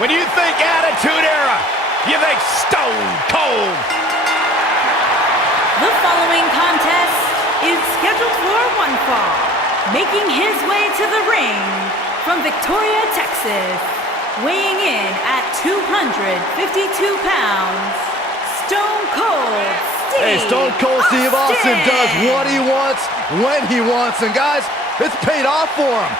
When you think Attitude Era, you think Stone Cold. The following contest is scheduled for one fall. Making his way to the ring from Victoria, Texas, weighing in at 252 pounds, Stone Cold Steve Hey, Stone Cold Steve Austin does what he wants, when he wants, and guys, it's paid off for him.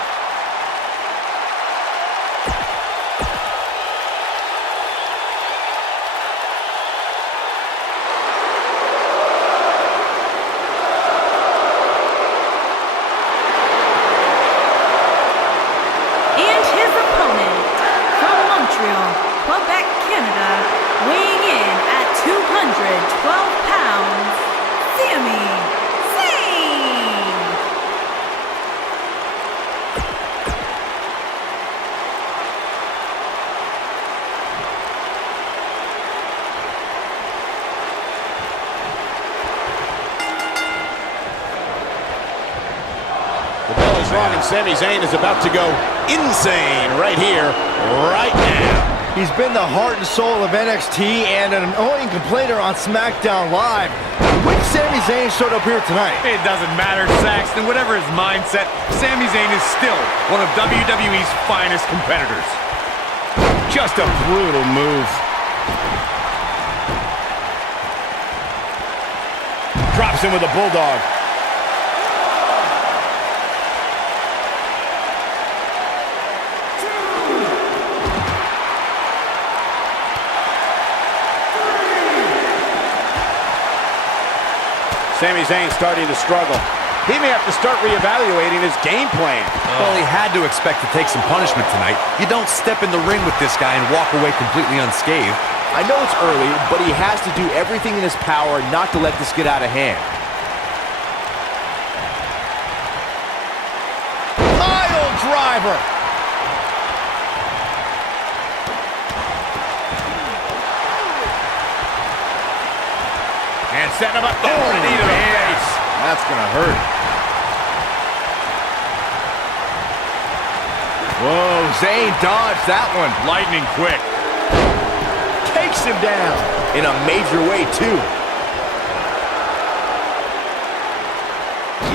Quebec, Canada, weighing in at 212 pounds, Sami Zayn. The bell is rung and Sami Zayn is about to go insane right here, right now. He's been the heart and soul of NXT and an annoying complainer on SmackDown Live. Which Sami Zayn showed up here tonight? It doesn't matter, Saxton. Whatever his mindset, Sami Zayn is still one of WWE's finest competitors. Just a brutal move. Drops him with a bulldog. Sami Zayn starting to struggle. He may have to start reevaluating his game plan. Well, he had to expect to take some punishment tonight. You don't step in the ring with this guy and walk away completely unscathed. I know it's early, but he has to do everything in his power not to let this get out of hand. Pile driver! And setting him up. Oh, knee to the face. That's gonna hurt. Whoa, Zayn dodged that one. Lightning quick. Takes him down. In a major way, too.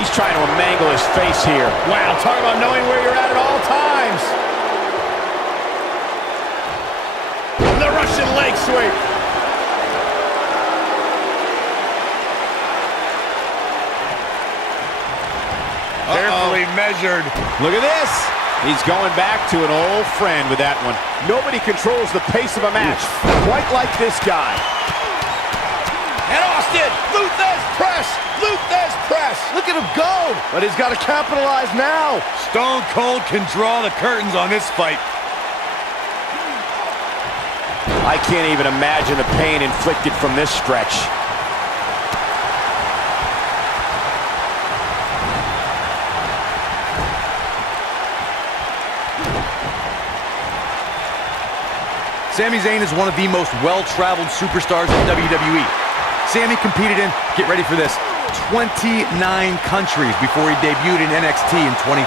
He's trying to mangle his face here. Wow, talk about knowing where you're at all times. The Russian leg sweep. Carefully measured. Look at this. He's going back to an old friend with that one. Nobody controls the pace of a match quite like this guy. And Austin, Luthez press, Luthez press. Look at him go! But he's got to capitalize now. Stone Cold can draw the curtains on this fight. I can't even imagine the pain inflicted from this stretch. Sami Zayn is one of the most well-traveled superstars in WWE. Sami competed in, get ready for this, 29 countries before he debuted in NXT in 2013.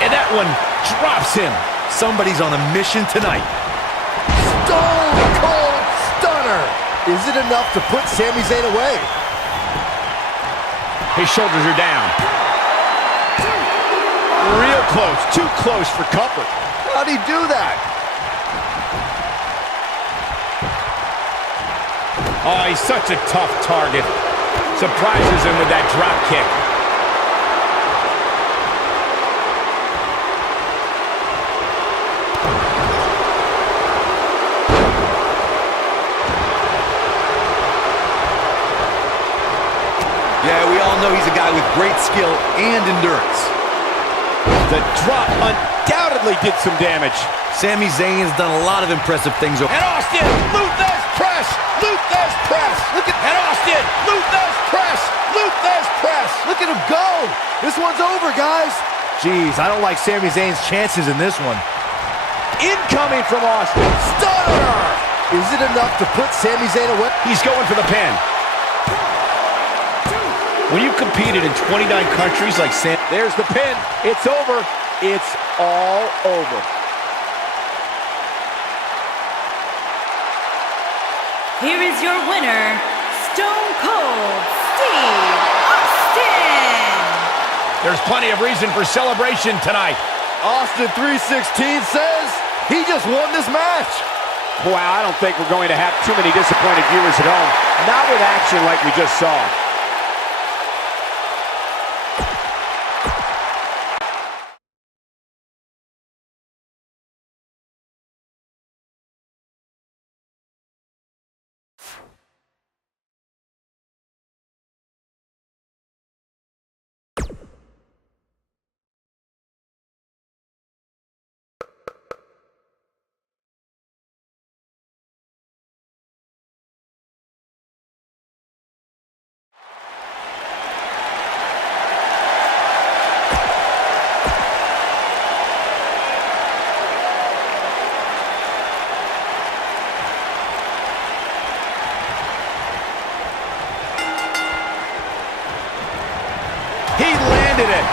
And that one drops him. Somebody's on a mission tonight. Stone Cold Stunner! Is it enough to put Sami Zayn away? His shoulders are down. Real close, too close for comfort. How'd he do that? Oh, he's such a tough target. Surprises him with that drop kick. Yeah, we all know he's a guy with great skill and endurance. The drop undoubtedly did some damage. Sami Zayn has done a lot of impressive things. And Austin, Luthez press, Luthez press. Look at and Austin, Luthez press, Luthez press. Look at him go! This one's over, guys. Jeez, I don't like Sami Zayn's chances in this one. Incoming from Austin. Stunner! Is it enough to put Sami Zayn away? He's going for the pin. When you competed in 29 countries like Sam... There's the pin. It's over. It's all over. Here is your winner, Stone Cold Steve Austin. There's plenty of reason for celebration tonight. Austin 316 says he just won this match. Wow, I don't think we're going to have too many disappointed viewers at home. Not with action like we just saw.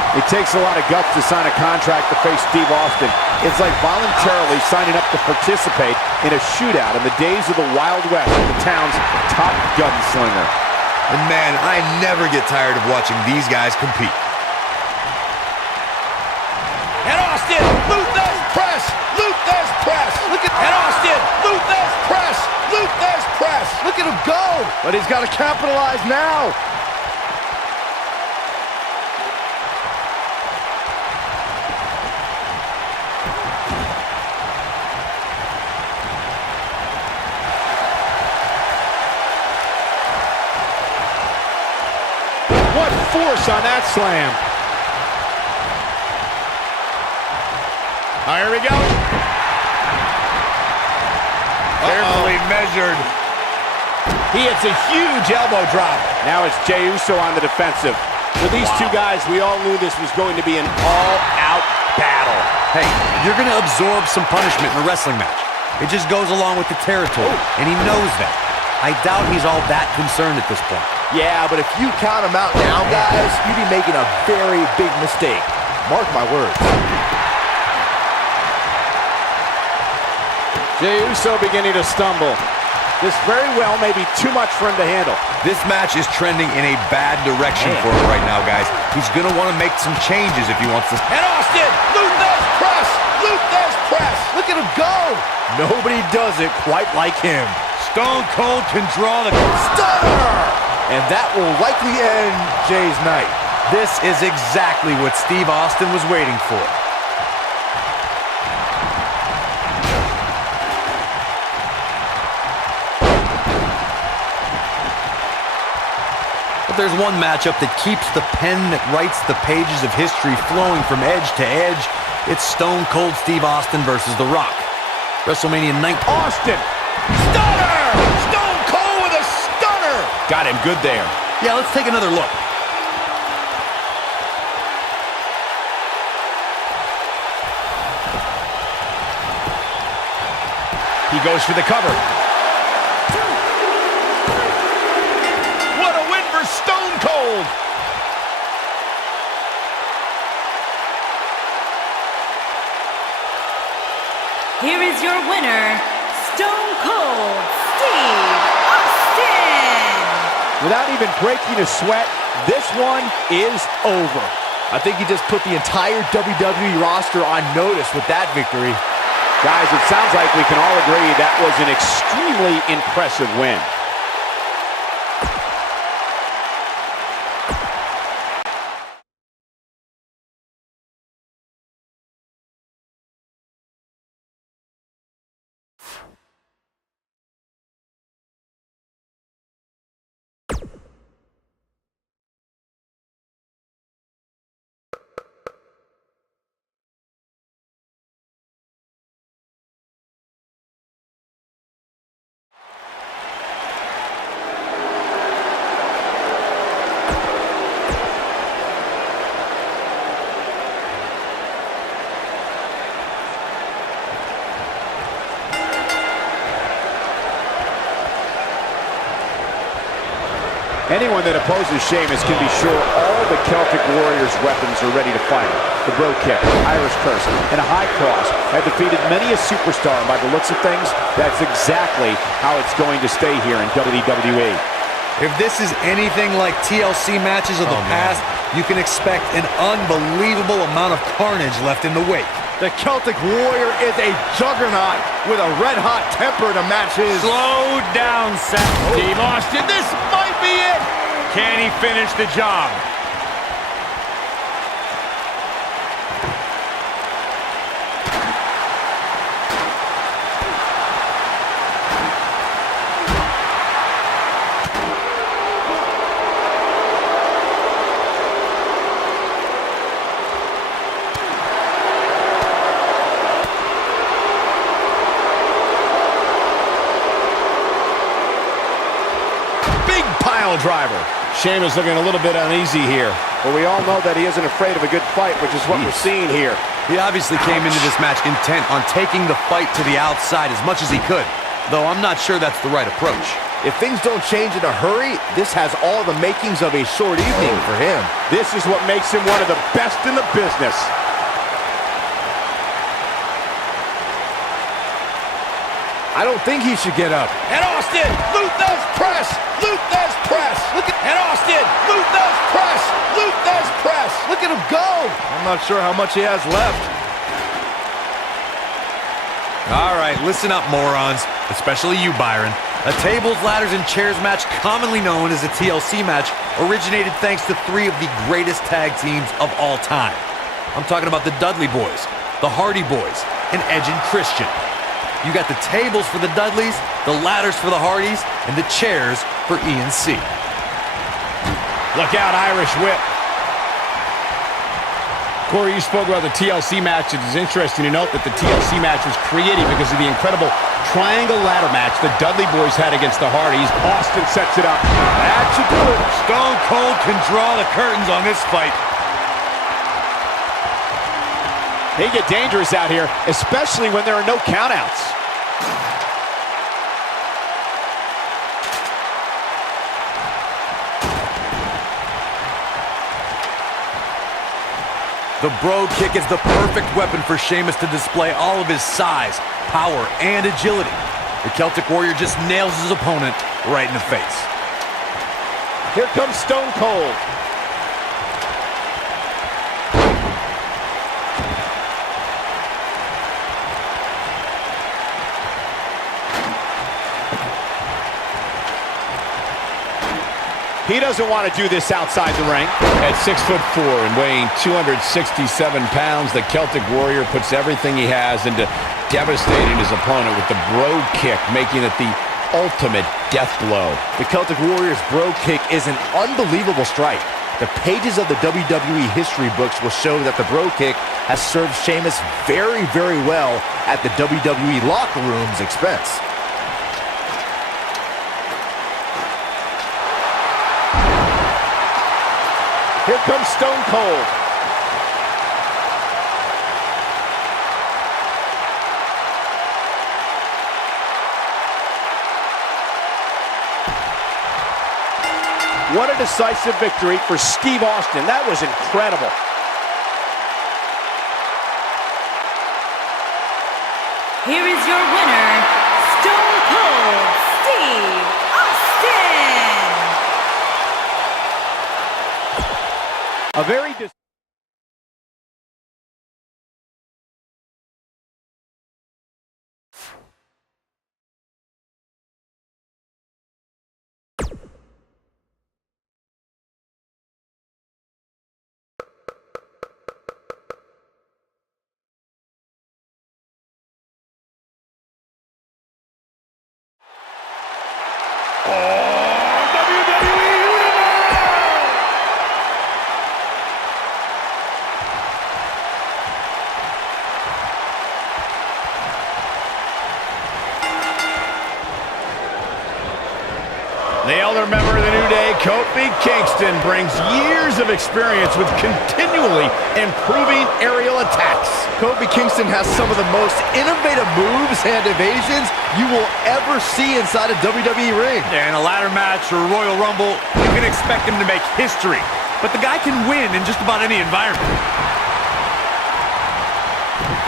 It takes a lot of guts to sign a contract to face Steve Austin. It's like voluntarily signing up to participate in a shootout in the days of the Wild West with the town's top gunslinger. And man, I never get tired of watching these guys compete. And Austin, Luther's press, Luther's press. Look at and Austin, Luther's press, Luther's press. Look at him go! But he's got to capitalize now. What force on that slam. Here we go. Carefully measured. He hits a huge elbow drop. Now it's Jey Uso on the defensive. For these two guys, we all knew this was going to be an all-out battle. Hey, you're going to absorb some punishment in a wrestling match. It just goes along with the territory, and he knows that. I doubt he's all that concerned at this point. Yeah, but if you count him out now, guys, you'd be making a very big mistake. Mark my words. Jey Uso beginning to stumble. This very well may be too much for him to handle. This match is trending in a bad direction for him right now, guys. He's going to want to make some changes if he wants to. And Austin, Luther's press, Luther's press. Look at him go! Nobody does it quite like him. Stone Cold can draw the Stunner! And that will likely end Jay's night. This is exactly what Steve Austin was waiting for. But there's one matchup that keeps the pen that writes the pages of history flowing from edge to edge. It's Stone Cold Steve Austin versus The Rock. WrestleMania 19. Austin, stunner! Stone Cold with a stunner! Got him good there. Yeah, let's take another look. He goes for the cover. What a win for Stone Cold! Here is your winner, Stone Cold Steve Austin. Without even breaking a sweat, this one is over. I think he just put the entire WWE roster on notice with that victory. Guys, it sounds like we can all agree that was an extremely impressive win. Anyone that opposes Sheamus can be sure all the Celtic Warrior's weapons are ready to fight. The Bro Kick, Irish Curse, and a High Cross have defeated many a superstar. By the looks of things, that's exactly how it's going to stay here in WWE. If this is anything like TLC matches of the past, you can expect an unbelievable amount of carnage left in the wake. The Celtic Warrior is a juggernaut with a red-hot temper to match his. Slow down, Seth. Steve Austin, this might be it. Can he finish the job? Driver. Sheamus looking a little bit uneasy here. Well, we all know that he isn't afraid of a good fight, which is what we're seeing here. He obviously came into this match intent on taking the fight to the outside as much as he could, though I'm not sure that's the right approach. If things don't change in a hurry, this has all the makings of a short evening for him. This is what makes him one of the best in the business. I don't think he should get up. And Austin, Luther's press, Luther's press. Look at and Austin, Luther's press, Luther's press. Look at him go. I'm not sure how much he has left. All right, listen up, morons, especially you, Byron. A tables, ladders, and chairs match, commonly known as a TLC match, originated thanks to three of the greatest tag teams of all time. I'm talking about the Dudley Boys, the Hardy Boys, and Edge and Christian. You got the tables for the Dudleys, the ladders for the Hardys, and the chairs for E&C. Look out, Irish whip. Corey, you spoke about the TLC match. It is interesting to note that the TLC match was created because of the incredible triangle ladder match the Dudley Boys had against the Hardys. Austin sets it up. That should do it. Stone Cold can draw the curtains on this fight. They get dangerous out here, especially when there are no countouts. The Bro Kick is the perfect weapon for Sheamus to display all of his size, power, and agility. The Celtic Warrior just nails his opponent right in the face. Here comes Stone Cold. He doesn't want to do this outside the ring. At 6'4" and weighing 267 pounds, the Celtic Warrior puts everything he has into devastating his opponent with the Bro Kick, making it the ultimate death blow. The Celtic Warrior's Bro Kick is an unbelievable strike. The pages of the WWE history books will show that the Bro Kick has served Sheamus very, very well at the WWE locker room's expense. Here comes Stone Cold. What a decisive victory for Steve Austin. That was incredible. Here is your winner, Stone Cold Steve Austin. A very The elder member of the New Day Kofi Kingston brings years of experience with continually improving aerial attacks. Kofi Kingston has some of the most innovative moves and evasions you will ever see inside a WWE ring. Yeah, in a ladder match or a Royal Rumble, you can expect him to make history. But the guy can win in just about any environment.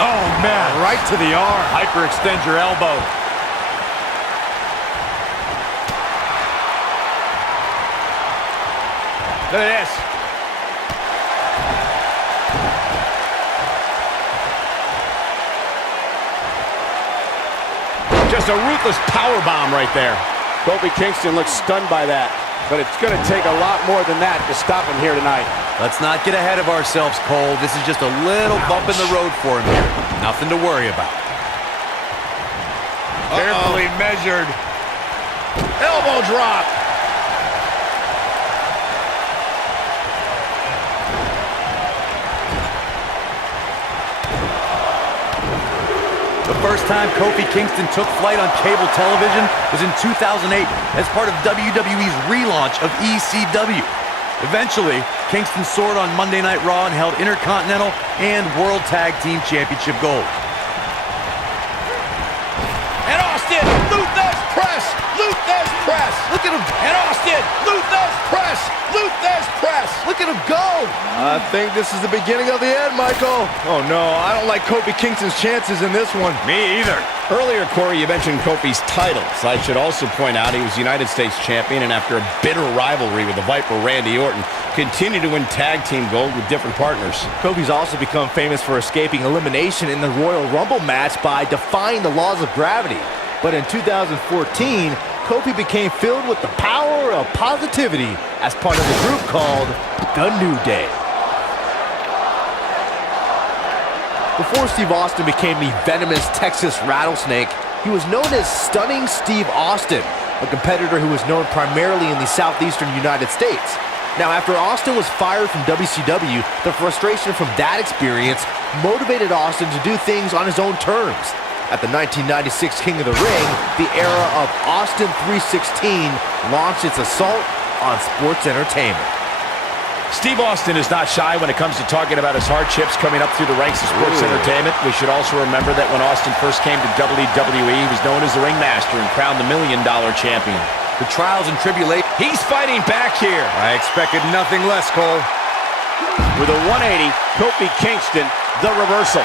Oh, man. Right to the arm. Hyperextend your elbow. Look at this. Just a ruthless powerbomb right there. Kofi Kingston looks stunned by that, but it's going to take a lot more than that to stop him here tonight. Let's not get ahead of ourselves, Cole. This is just a little bump in the road for him here. Nothing to worry about. Carefully measured. Elbow drop. The first time Kofi Kingston took flight on cable television was in 2008 as part of WWE's relaunch of ECW. Eventually, Kingston soared on Monday Night Raw and held Intercontinental and World Tag Team Championship gold. And Austin, Luthez press, Luthez press. Look at him. And Austin, Luthez press, Luthez press. Look at him go. I think this is the beginning of the end, Michael. Oh, no. I don't like Kofi Kingston's chances in this one. Me either. Earlier, Corey, you mentioned Kofi's titles. I should also point out he was United States champion, and after a bitter rivalry with the Viper Randy Orton, continued to win tag team gold with different partners. Kofi's also become famous for escaping elimination in the Royal Rumble match by defying the laws of gravity. But in 2014, Kofi became filled with the power of positivity as part of a group called The New Day. Before Steve Austin became the venomous Texas Rattlesnake, he was known as Stunning Steve Austin, a competitor who was known primarily in the southeastern United States. Now, after Austin was fired from WCW, the frustration from that experience motivated Austin to do things on his own terms. At the 1996 King of the Ring, the era of Austin 316 launched its assault on sports entertainment. Steve Austin is not shy when it comes to talking about his hardships coming up through the ranks of sports entertainment. We should also remember that when Austin first came to WWE, he was known as the Ringmaster and crowned the $1 Million champion. The trials and tribulations. He's fighting back here. I expected nothing less, Cole. With a 180, Kofi Kingston, the reversal.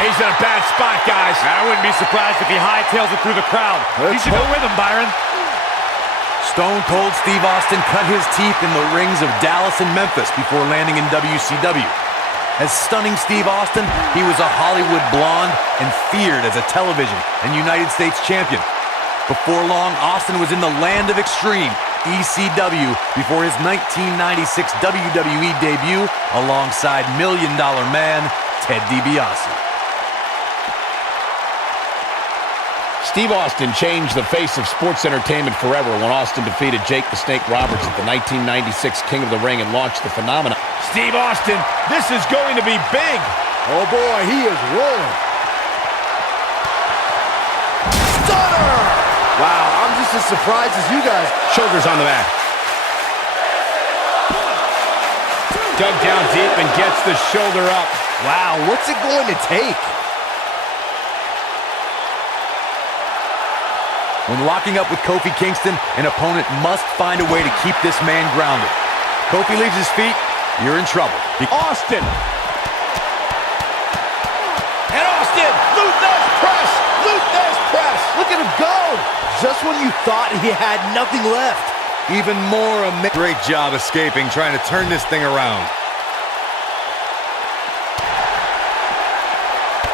He's in a bad spot, guys. I wouldn't be surprised if he hightails it through the crowd. You should go with him, Byron. Stone Cold Steve Austin cut his teeth in the rings of Dallas and Memphis before landing in WCW. As Stunning Steve Austin, he was a Hollywood blonde and feared as a television and United States champion. Before long, Austin was in the land of extreme, ECW, before his 1996 WWE debut alongside $1 Million Man Ted DiBiase. Steve Austin changed the face of sports entertainment forever when Austin defeated Jake the Snake Roberts at the 1996 King of the Ring and launched the phenomenon. Steve Austin, this is going to be big. Oh boy, he is rolling. Stunner! Wow, I'm just as surprised as you guys. Shoulders on the mat. Dug down deep and gets the shoulder up. Wow, what's it going to take? When locking up with Kofi Kingston, an opponent must find a way to keep this man grounded. Kofi leaves his feet, you're in trouble. Austin. And Austin, Luthez press, Luthez press. Look at him go! Just when you thought he had nothing left. Even more great job escaping, trying to turn this thing around.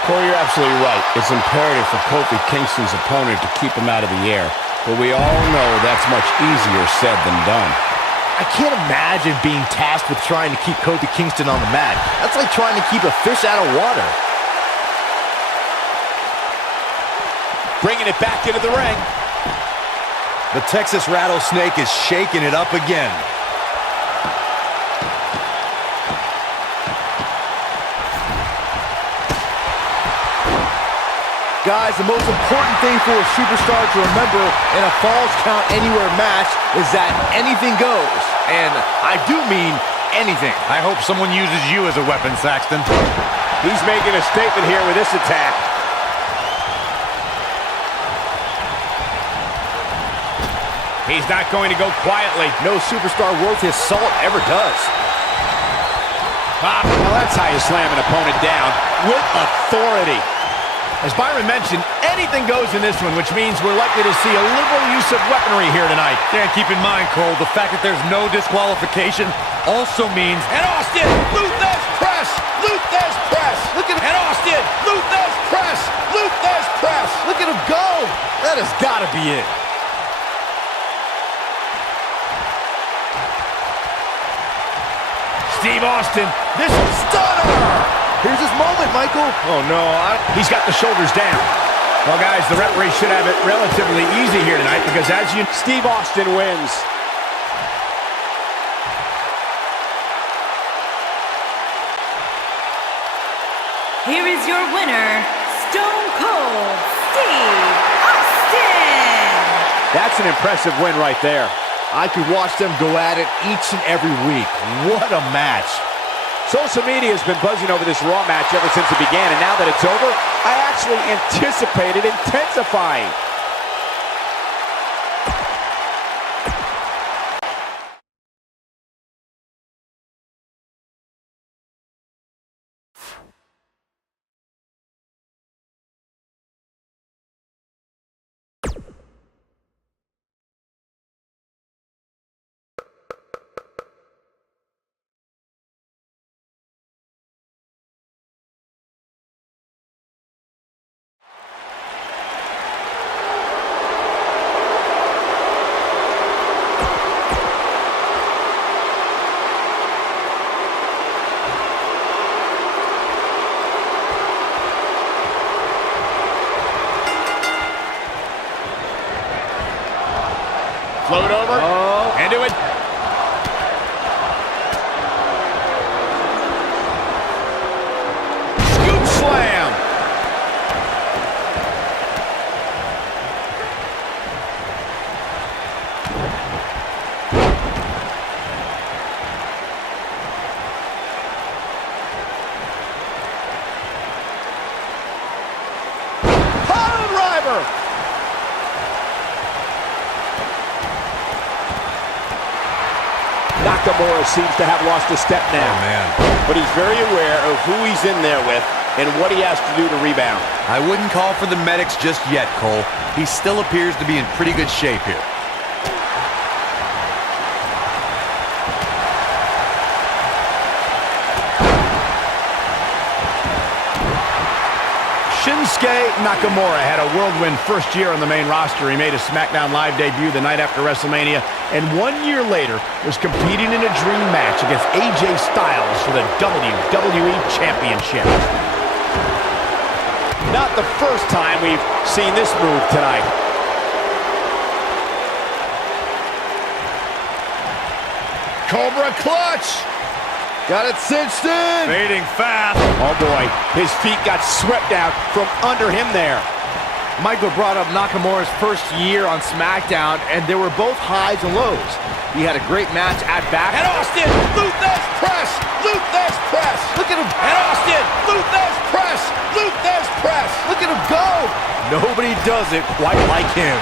Corey, you're absolutely right. It's imperative for Kofi Kingston's opponent to keep him out of the air. But we all know that's much easier said than done. I can't imagine being tasked with trying to keep Kofi Kingston on the mat. That's like trying to keep a fish out of water. Bringing it back into the ring. The Texas Rattlesnake is shaking it up again. Guys, the most important thing for a superstar to remember in a Falls Count Anywhere match is that anything goes. And I do mean anything. I hope someone uses you as a weapon, Saxton. He's making a statement here with this attack. He's not going to go quietly. No superstar worth his salt ever does. Now that's how you slam an opponent down with authority. As Byron mentioned, anything goes in this one, which means we're likely to see a liberal use of weaponry here tonight. And keep in mind, Cole, the fact that there's no disqualification also means... And Austin, Luthez press, Luthez press. Look at him. And Austin, Luthez press, Luthez press. Look at him go. That has got to be it. Steve Austin, this stunner. Here's his moment, Michael. Oh, no. He's got the shoulders down. Well, guys, the referee should have it relatively easy here tonight because, as you... Steve Austin wins. Here is your winner, Stone Cold Steve Austin. That's an impressive win right there. I could watch them go at it each and every week. What a match. Social media has been buzzing over this Raw match ever since it began, and now that it's over, I actually anticipate it intensifying. Float over, into it. Scoop slam. Pile driver. Nakamura seems to have lost a step now. Oh, man. But he's very aware of who he's in there with and what he has to do to rebound. I wouldn't call for the medics just yet, Cole. He still appears to be in pretty good shape here. Shinsuke Nakamura had a whirlwind first year on the main roster. He made a SmackDown Live debut the night after WrestleMania, and 1 year later was competing in a dream match against AJ Styles for the WWE Championship. Not the first time we've seen this move tonight. Cobra clutch! Got it cinched in. Fading fast. Oh, boy. His feet got swept out from under him there. Michael brought up Nakamura's first year on SmackDown, and they were both highs and lows. He had a great match at back. And Austin, Luthez press, Luthez press. Look at him. And Austin, Luthez press, Luthez press. Look at him go. Nobody does it quite like him.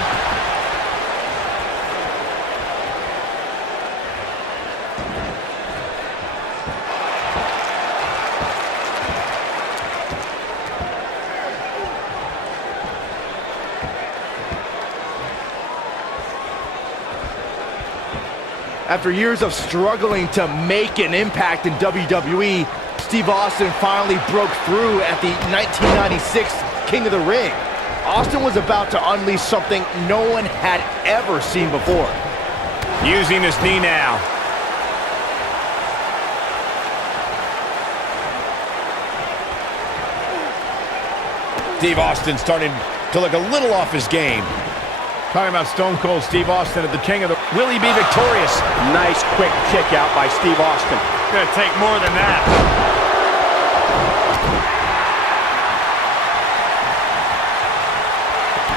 After years of struggling to make an impact in WWE, Steve Austin finally broke through at the 1996 King of the Ring. Austin was about to unleash something no one had ever seen before. Using his knee now. Steve Austin starting to look a little off his game. Talking about Stone Cold Steve Austin at the King of the... Will he be victorious? Nice quick kick out by Steve Austin. Gonna take more than that.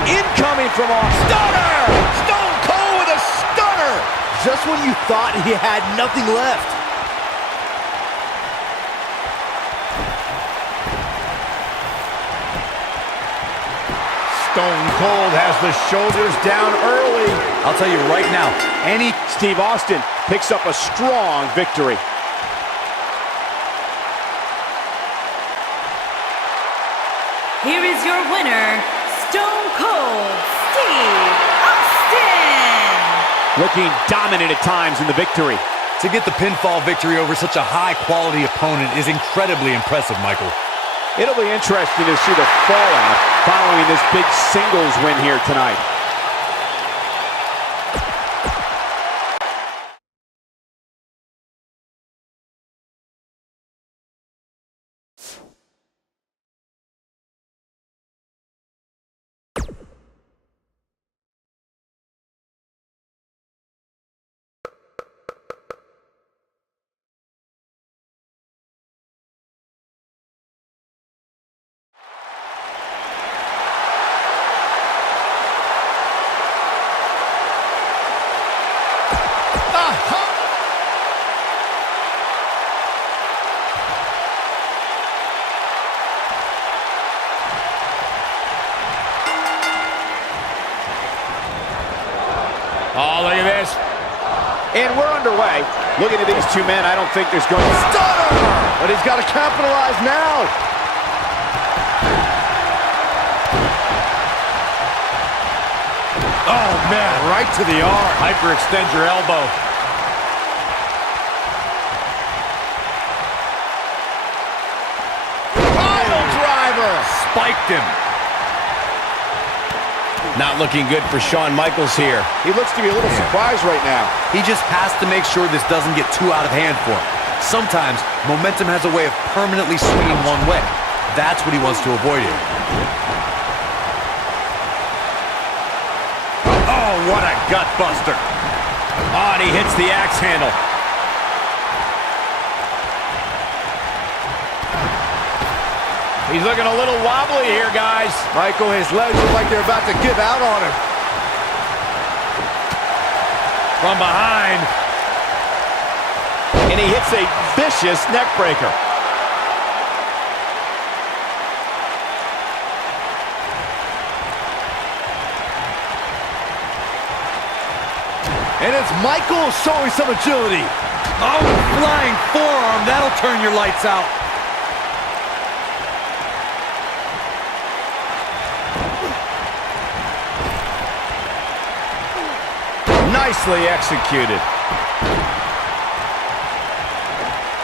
incoming from Austin. Stunner! Stone Cold with a stunner! Just when you thought he had nothing left. Stone Cold has the shoulders down early. I'll tell you right now, Steve Austin picks up a strong victory. Here is your winner, Stone Cold Steve Austin. Looking dominant at times in the victory. to get the pinfall victory over such a high-quality opponent is incredibly impressive, Michael. It'll be interesting to see the fallout following this big singles win here tonight. Oh, look at this. And we're underway. Looking at these two men, I don't think there's going to... Stunner! But he's got to capitalize now. Oh, man, right to the arm. Hyperextend your elbow. Pile driver! Spiked him. Not looking good for Shawn Michaels here. He looks to be a little surprised right now. He just has to make sure this doesn't get too out of hand for him. Sometimes, momentum has a way of permanently swinging one way. That's what he wants to avoid here. Oh, what a gut buster. Oh, and he hits the axe handle. He's looking a little wobbly here, guys. Michael, his legs look like they're about to give out on him. From behind. And he hits a vicious neck breaker. And it's Michael showing some agility. Oh, flying forearm. That'll turn your lights out. Nicely executed.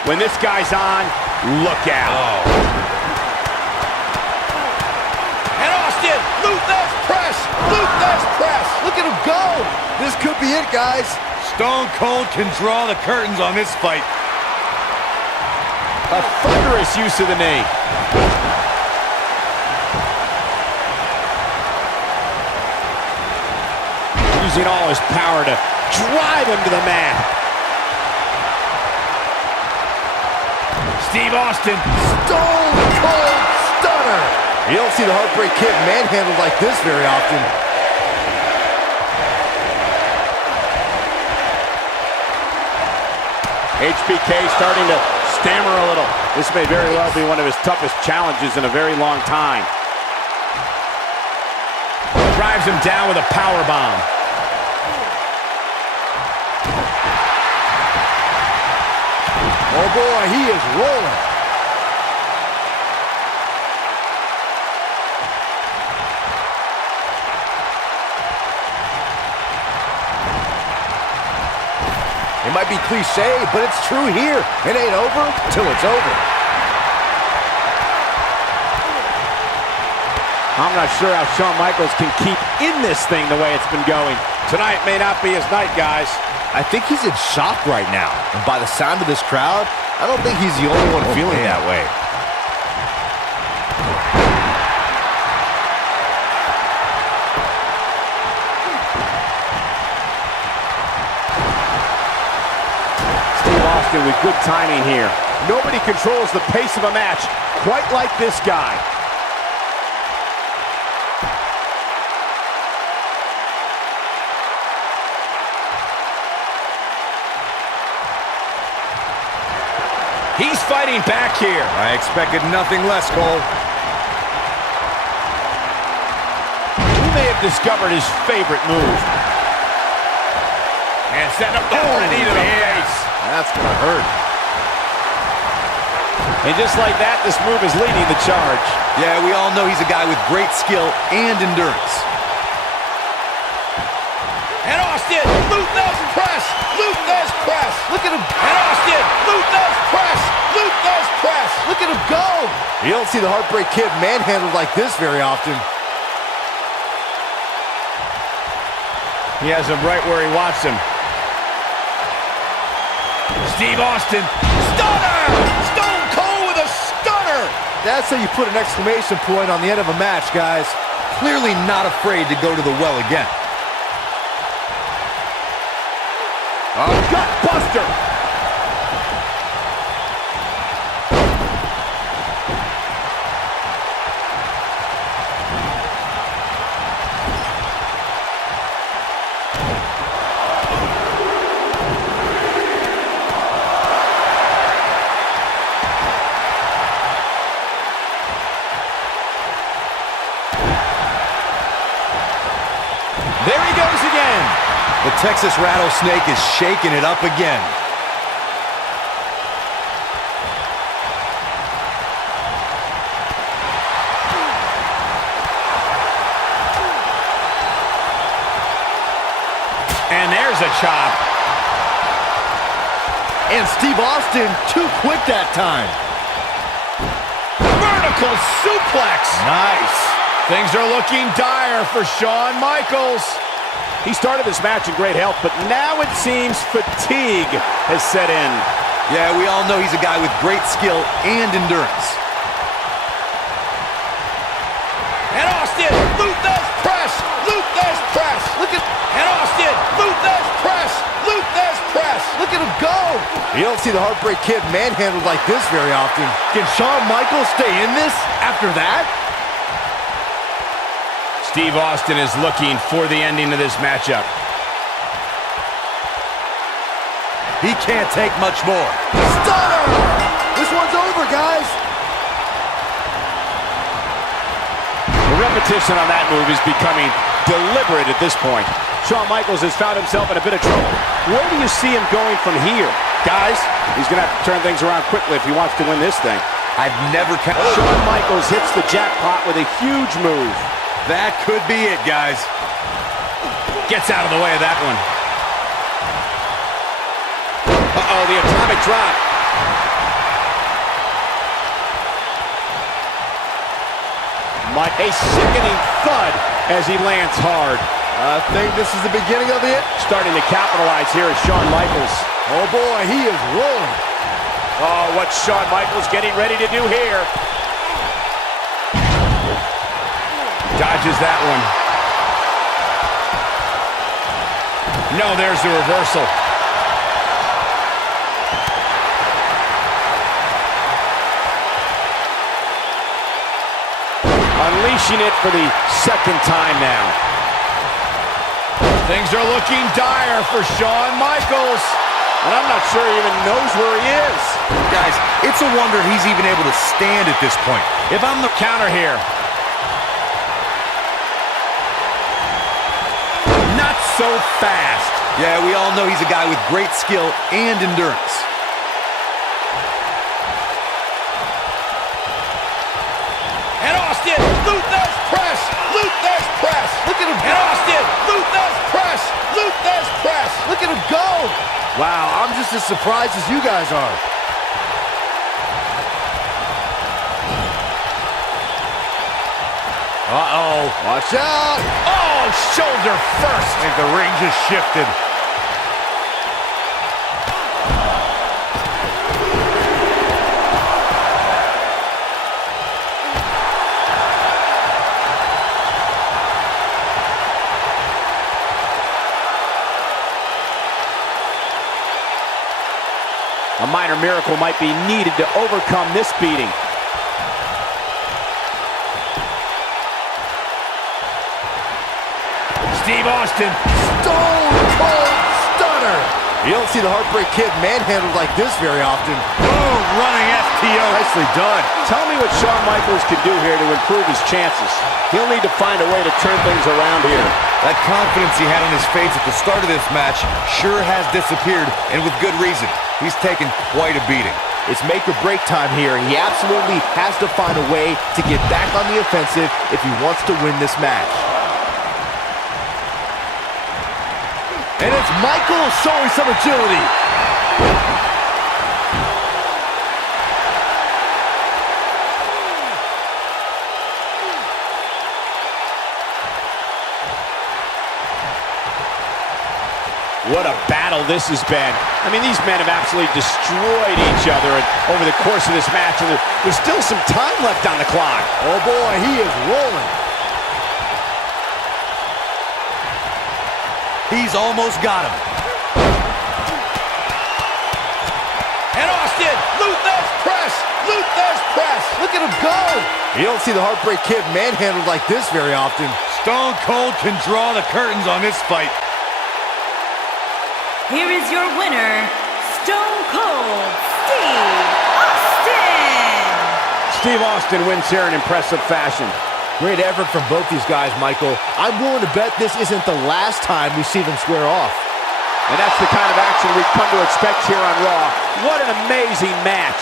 When this guy's on, look out. And Austin, Luthez press, Luthez press. Look at him go. This could be it, guys. Stone Cold can draw the curtains on this fight. A thunderous use of the knee. Using all his power to drive him to the mat. Steve Austin. Stone Cold Stunner. You don't see the Heartbreak Kid manhandled like this very often. HBK starting to stammer a little. This may very well be one of his toughest challenges in a very long time. Drives him down with a power bomb. Oh boy, he is rolling. It might be cliche, but it's true here. It ain't over till it's over. I'm not sure how Shawn Michaels can keep in this thing the way it's been going. Tonight may not be his night, guys. I think he's in shock right now. And by the sound of this crowd, I don't think he's the only one feeling that way. Steve Austin with good timing here. Nobody controls the pace of a match quite like this guy. He's fighting back here. I expected nothing less, Cole. He may have discovered his favorite move. And setting up that knee to the face. That's gonna hurt. And just like that, this move is leading the charge. Yeah, we all know he's a guy with great skill and endurance. And Austin, Luthez press, Luthez press. Look at him. And Austin, Luthez press, Luthez press. Look at him go. You don't see the Heartbreak Kid manhandled like this very often. He has him right where he wants him. Steve Austin, Stunner! Stone Cold with a stunner! That's how you put an exclamation point on the end of a match, guys. Clearly not afraid to go to the well again. A gut buster! There he goes again. The Texas Rattlesnake is shaking it up again. and there's a chop. And Steve Austin too quick that time. Vertical suplex. Nice. Things are looking dire for Shawn Michaels. He started this match in great health, but now it seems fatigue has set in. Yeah, we all know he's a guy with great skill and endurance. And Austin, Luthez press, Luthez press. Look at And Austin, Luthez press, Luthez press. Look at him go! You don't see the Heartbreak Kid manhandled like this very often. Can Shawn Michaels stay in this after that? Steve Austin is looking for the ending of this matchup. He can't take much more. Stunner! This one's over, guys. The repetition on that move is becoming deliberate at this point. Shawn Michaels has found himself in a bit of trouble. Where do you see him going from here? Guys, he's going to have to turn things around quickly if he wants to win this thing. I've never counted. Shawn Michaels hits the jackpot with a huge move. That could be it, guys. Gets out of the way of that one. Uh-oh, the atomic drop. A sickening thud as he lands hard. I think this is the beginning of it. Starting to capitalize here is Shawn Michaels. Oh boy, he is rolling. Oh, what's Shawn Michaels getting ready to do here? Dodges that one. No, there's the reversal. Unleashing it for the second time now. Things are looking dire for Shawn Michaels. And I'm not sure he even knows where he is. Guys, it's a wonder he's even able to stand at this point. If I'm the counter here. Not so fast. Yeah, we all know he's a guy with great skill and endurance. And Austin, Luthez press, Luthez press. Look at him And Austin, Luthez press, Luthez press. Look at him go! Wow, I'm just as surprised as you guys are. Uh-oh. Watch out! Oh, shoulder first. I think the ring just shifted. A minor miracle might be needed to overcome this beating. Steve Austin. Stone Cold Stunner! You don't see the Heartbreak Kid manhandled like this very often. Boom, right RKO. Nicely done. Tell me what Shawn Michaels can do here to improve his chances. He'll need to find a way to turn things around here. That confidence he had on his face at the start of this match sure has disappeared, and with good reason. He's taken quite a beating. It's make or break time here. He absolutely has to find a way to get back on the offensive if he wants to win this match. And it's Michael showing some agility. What a battle this has been. I mean, these men have absolutely destroyed each other over the course of this match, and there's still some time left on the clock. Oh boy, he is rolling. He's almost got him. And Austin, Luthez press, Luthez press. Look at him go. You don't see the Heartbreak Kid manhandled like this very often. Stone Cold can draw the curtains on this fight. Here is your winner, Stone Cold Steve Austin. Steve Austin wins here in impressive fashion. Great effort from both these guys, Michael. I'm willing to bet this isn't the last time we see them square off. And that's the kind of action we've come to expect here on Raw. What an amazing match.